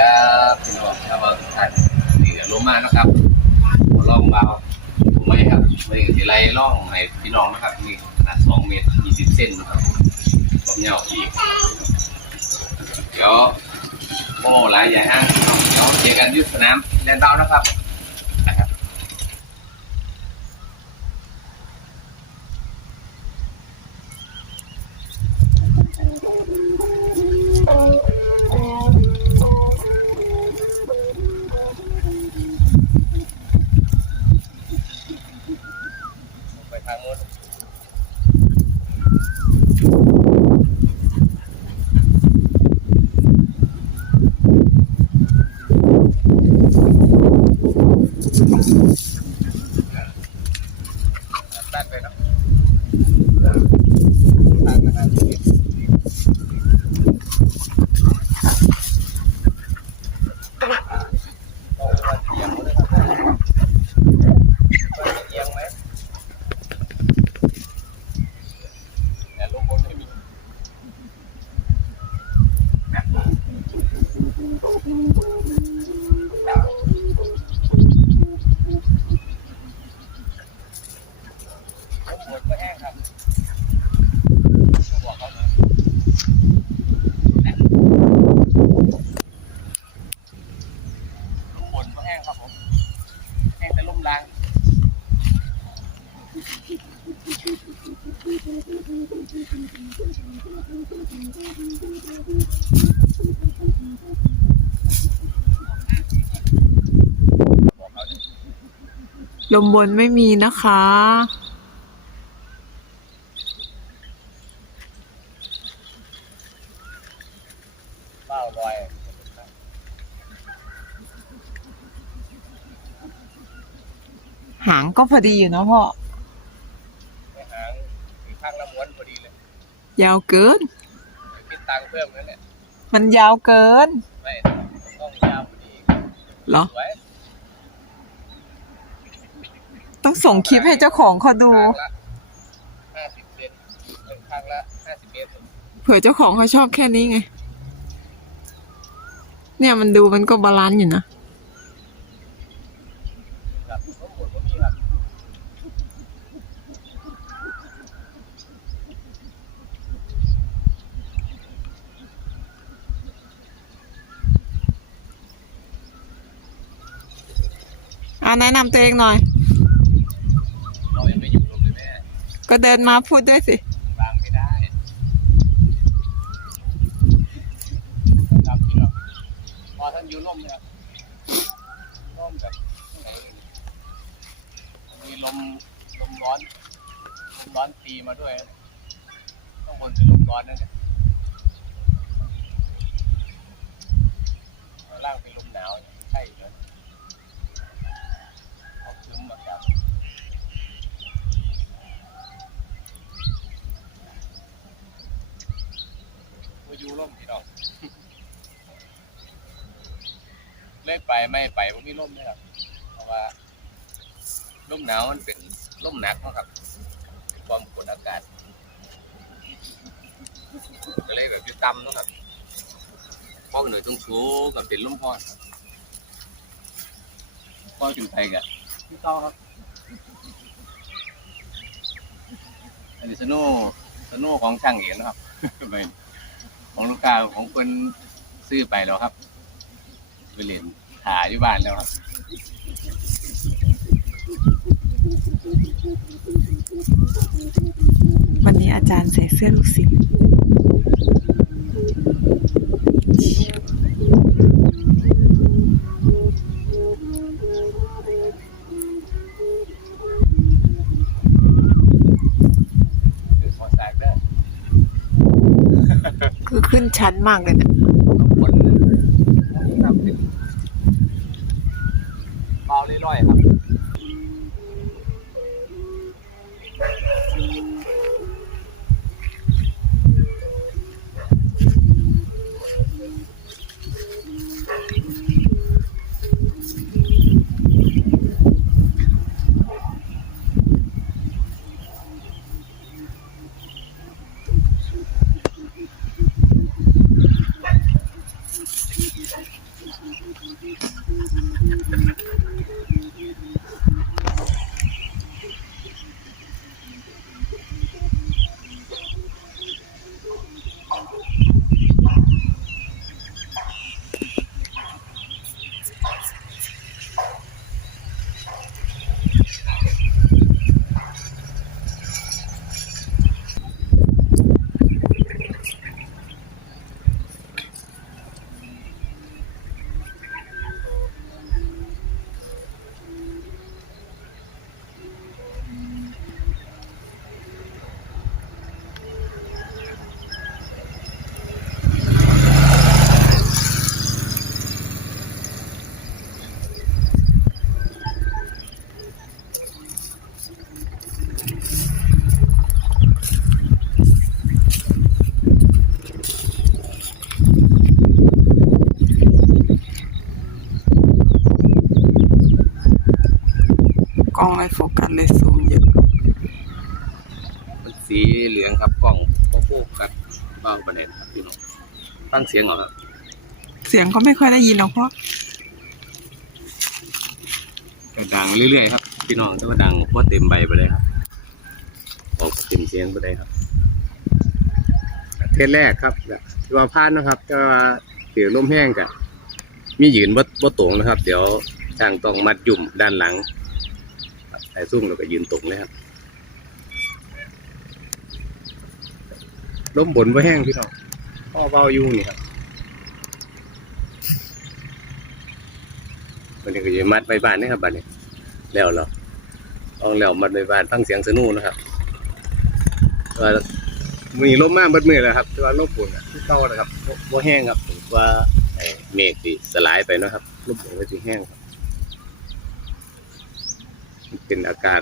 ครับพี่น้องชาวบ้านทุกท่านนี่ก็ลงมานะครับผมล่องเบาผมไม่ครับไม่สิไรล่องให้พี่น้องนะครับมีขนาดสองเมตรยี่สิบเซนนะครับผมเหี่ยวอีกเดี๋ยวโม่หลายอย่างห้างพี่น้องเดี๋ยวเจอกันยุทธสนามแดนเบานะครับนะครับ ไปทางโน้นตัดไปเนาะตัดนะครับต้องมาเถียงเลยครับเอียงไหม แต่ลงบนไม่มีลงบนก็แห้งครับก็บอกเขาเลยลงบนก็แห้งครับผม แห้งแต่ลมแรง บอกเขาเลมบนไม่มีนะคะเบ้าลอยหางก็พอดีอยู่นะพ่อ ไม่หางถึงข้างละม้วนพอดีเลย ยาวเกิน คิดตังค์เพิ่มนั่นแหละมันยาวเกิน ไม่ต้องยาวพอดีเหรอ สวยต้องส่งคลิปให้เจ้าของเขาดู ข้างละห้าสิบเซนหนึ่งข้างละห้าสิบเมตรเผื่อเจ้าของเขาชอบแค่นี้ไง เนี่ยมันดูมันก็บาลานซ์อยู่นะ ครับทั้งหมดก็มีครับ อ่าแนะนำตัวเองหน่อย เรายังไม่อยู่ลมเลยแม่ก็เดินมาพูดด้วยสิ วางไม่ได้ครับพี่น้องพอท่านอยู่ร่มเนี่ยครับร่มแบบมีลมลมร้อนลมร้อนตีมาด้วยนะต้องบนเป็นลมร้อนนั่นเนี่ยข้างล่างเป็นลมหนาวเนี่ยใช่เลยเขาคืมอากาศว่าอยู่ร่มพี่น้อง เล่ ไปไม่ไปว่ามีร่มนะครับเพราะว่าร่มหนาวมันเป็นร่มหนักเนาะครับเป็นความกดอากาศก็เลยแบบอยู่ต่ำเนาะครับป้องหน่อยต้องสูงกับเป็นร่มพอดครับป้องขึ้นไปกับพี่เต้าครับอันนี้สโน่สโน่ของช่างเองนะครับเป็นของลูกค้าของคนซื้อไปแล้วครับไปเรียนหาอยู่บ้านแล้วครับวันนี้อาจารย์ใส่เสื้อลูกศิษย์คือขึ้นชั้นมากเลยเนะ เรื่อยๆครับ เบาประเด็นครับพี่น้องฟังเสียงเหรอครับเสียงก็ไม่ค่อยได้ยินหรอกพ่อก็ดังเรื่อยๆครับพี่น้องแต่ว่าดังว่าเต็มใบไปเลยครับออกเต็มเสียงไปเลยครับเทศแรกครับที่ว่าพลาดนะครับแต่ว่าเสียงลมแห้งกันมียืนบ่บ่ตรงนะครับ เดี๋ยวช่างต้องมัดยุ่มด้านหลังครับใส่ซุ้งแล้วก็ยืนตรงเลยครับ ล้มบนบ่แห้งพี่น้องพ่อเบาอยู่นี่ครับวันนี้ก็จะมัดใบบ้านนะครับบัดนี้แล้วเราเอาแล้วมัดใบบ้านฟังเสียงสนุนะครับว่ามือลมมากเบิดมือแล้วครับแต่ว่าลมฝนอะที่เก่านะครับบ่บ่แห้งครับว่าเมฆสิสลายไปนะครับลมฝนก็สิแห้งครับเป็นอากาศ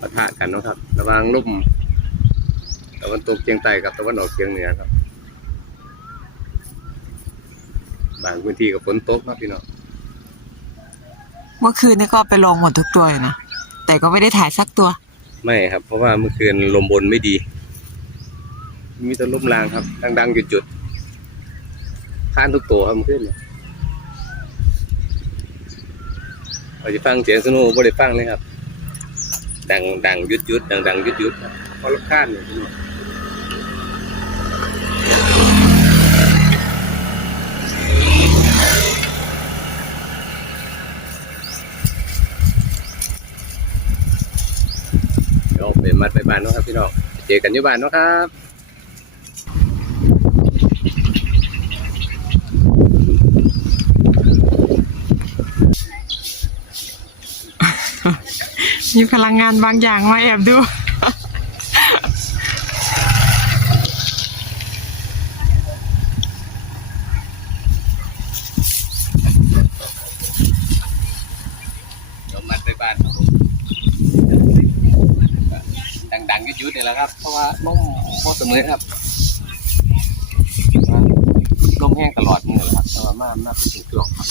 ปะทะกันนะครับ ระหว่างลม ตะวันตกเฉียงใต้กับตะวันออกเฉียงเหนือครับ บางพื้นที่กับฝนตกครับพี่น้องเมื่อคืนนี่ก็ไปลองหมดทุกตัวอยู่นะแต่ก็ไม่ได้ถ่ายสักตัว ไม่ครับ เพราะว่าเมื่อคืนลมบนไม่ดี มีแต่ลมแรงครับ ดังๆหยุดๆข้านทุกตัวครับเมื่อคืนเนี่ยเราจะฟังเสียงสนุกบ่ได้ฟังเลยครับ ดังดังหยุดหยุดดังดังหยุดหยุดครับเพราะรถข้านเนี่ย น้องเดี๋ยวไปมัดไปบ้านเนาะครับพี่น้องเจอกันที่บ้านเนาะครับมีพลังงานบางอย่างมาแอบดู เดี๋ยวมัดไปบ้านครับผมดังๆยุดๆนี่แหละ ครับเพราะว่าลมโคเสมอครับลมแห้งตลอดมือครับแต่ว่ามามาเป็นช่วงครับ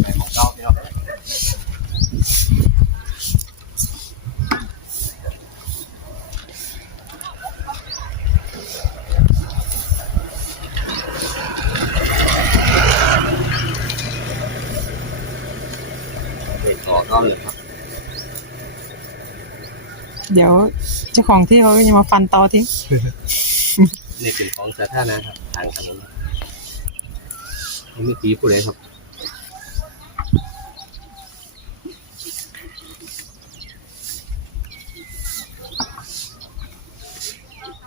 ไปของเก่าพี่น้องไปต่อก็เลยครับ เดี๋ยวเจ้าของที่เขาก็จะมาฟันตอทิ้งนี่เป็นของสาธารณะครับทางถนนไม่ตีผู้ใดครับ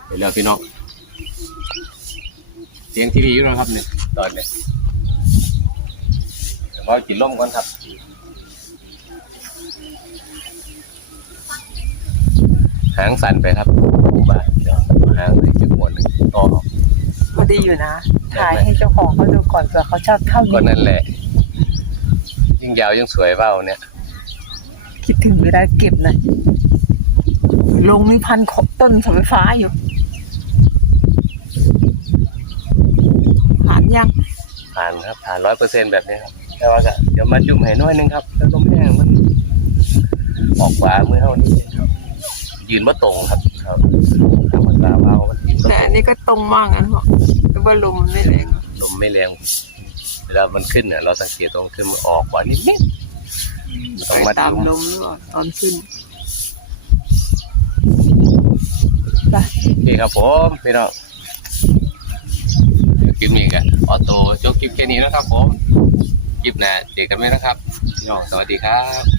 เดี๋ยวเราพี่น้องเสียงทีวีอยู่นะครับเนี่ยตอนเนี้ยเดี๋ยวเรากินล่มก่อนครับ หางสั่นไปครับบาเดี๋ยวหางเลยจะหมวนหนึ่งต่อพอดีอยู่นะ ถ่ายให้เจ้าของเขาดูก่อนเผื่อเขาชอบเข้าก็นั่นแหละ ยิ่งยาวยิ่งสวยเปล่าเนี่ยคิดถึงเวลาเก็บหน่อยลงนี่พันขบต้นเสาไฟฟ้าอยู่ ผ่านยัง ผ่านครับผ่านร้อยเปอร์เซ็นแบบนี้ครับแต่ว่าก็เดี๋ยวมาจุ่มให้น้อยหนึงครับแล้วลมแห้งมัน ออกขวามือเท่านี้ครับ ยืนมาตรงครับ ครับธรรมดาเบามันยืนบ่แต่ตรอันงนี้ก็ตรงมากนะพ่อแต่ว่าลมมันไม่แรงลมไม่แรงเวลามันขึ้นเนี่ยเราสังเกตตรงขึ้นมันออกกว่านิดนิดต้องมัดตามลมลมหรือเปล่าตอนขึ้นไปโอเคครับผมพี่น้องคลิปนี้กันออโต้จบคลิปแค่นี้นะครับผมคลิปหน้าเจอกันไหมนะครับพี่น้องสวัสดีครับ